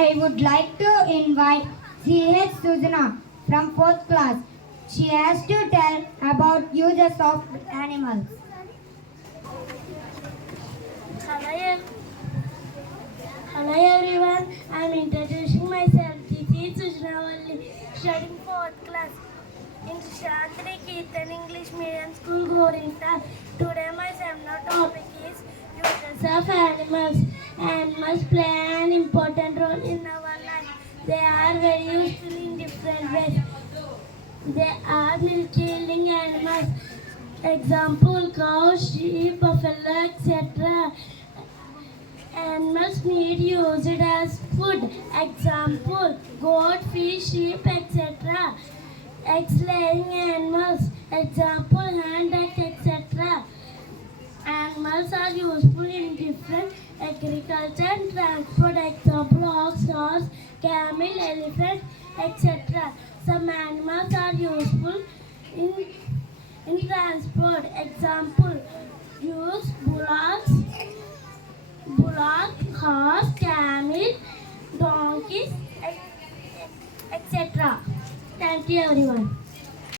I would like to invite CH Sujanaa from 4th class. She has to tell about uses of animals. Hello, hello everyone. I am introducing myself. This is Sujanaa, studying 4th class in Shantri Keertan English Medium School, Gorinta. Today my seminar topic is uses of animals. Animals play an important role in our life. They are very useful in different ways. They are milk-yielding animals. Example, cows, sheep, buffalo, etc. Animals need used as food. Example, goat, fish, sheep, etc. Egg-laying animals. Example, hen, duck, etc. Animals are useful in different agriculture and transport. Example, ox, horse, camel, elephant, etc. Some animals are useful in transport. Example, use bullock, horse, camel, donkeys, etc. Thank you everyone.